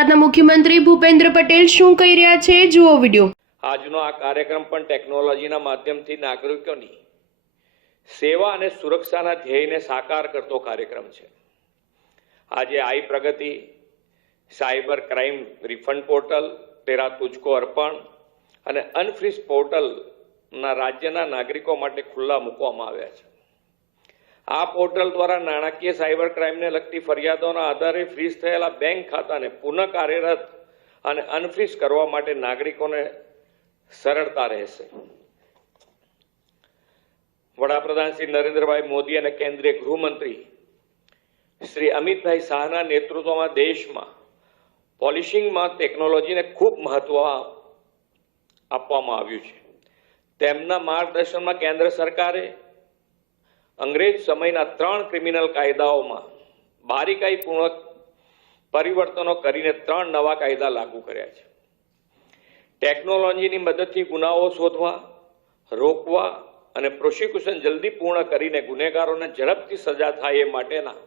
ગુજરાતના મુખ્યમંત્રી ભૂપેન્દ્ર પટેલ શું કહી રહ્યા છે, જુઓ વિડિયો। આજનો આ કાર્યક્રમ પણ ટેકનોલોજીના માધ્યમથી નાગરિકોની સેવા અને સુરક્ષાના ધ્યેયને સાકાર કરતો કાર્યક્રમ છે। આજે આઈ પ્રગતિ, સાયબર ક્રાઇમ રિફંડ પોર્ટલ, તેરા તુજકો અર્પણ અને અનફ્રીઝ પોર્ટલના રાજ્યના નાગરિકો માટે ખુલ્લા મૂકવામાં આવ્યા છે। આ પોર્ટલ દ્વારા નાણાકીય સાયબર ક્રાઇમને લગતી ફરિયાદોના આધારે ફ્રીઝ થયેલા બેંક ખાતાને પુનઃ કાર્યરત અને અનફ્રીઝ કરવા માટે નાગરિકોને સરળતા રહેશે। વડાપ્રધાન શ્રી નરેન્દ્રભાઈ મોદી અને કેન્દ્રીય ગૃહમંત્રી શ્રી અમિતભાઈ શાહના નેતૃત્વમાં દેશમાં પોલિશિંગમાં ટેકનોલોજીને ખૂબ મહત્વ આપવામાં આવ્યું છે। તેમના માર્ગદર્શનમાં કેન્દ્ર સરકારે અંગ્રેજ સમયના 3 ક્રિમિનલ કાયદાઓમાં બારીકાઈપૂર્વક પરિવર્તનો કરીને 3 નવા કાયદા લાગુ કર્યા છે। ટેકનોલોજીની મદદથી ગુનાઓ શોધવા, રોકવા અને પ્રોસિક્યુશન જલ્દી પૂર્ણ કરીને ગુનેગારોને ઝડપથી સજા થાય એ માટેના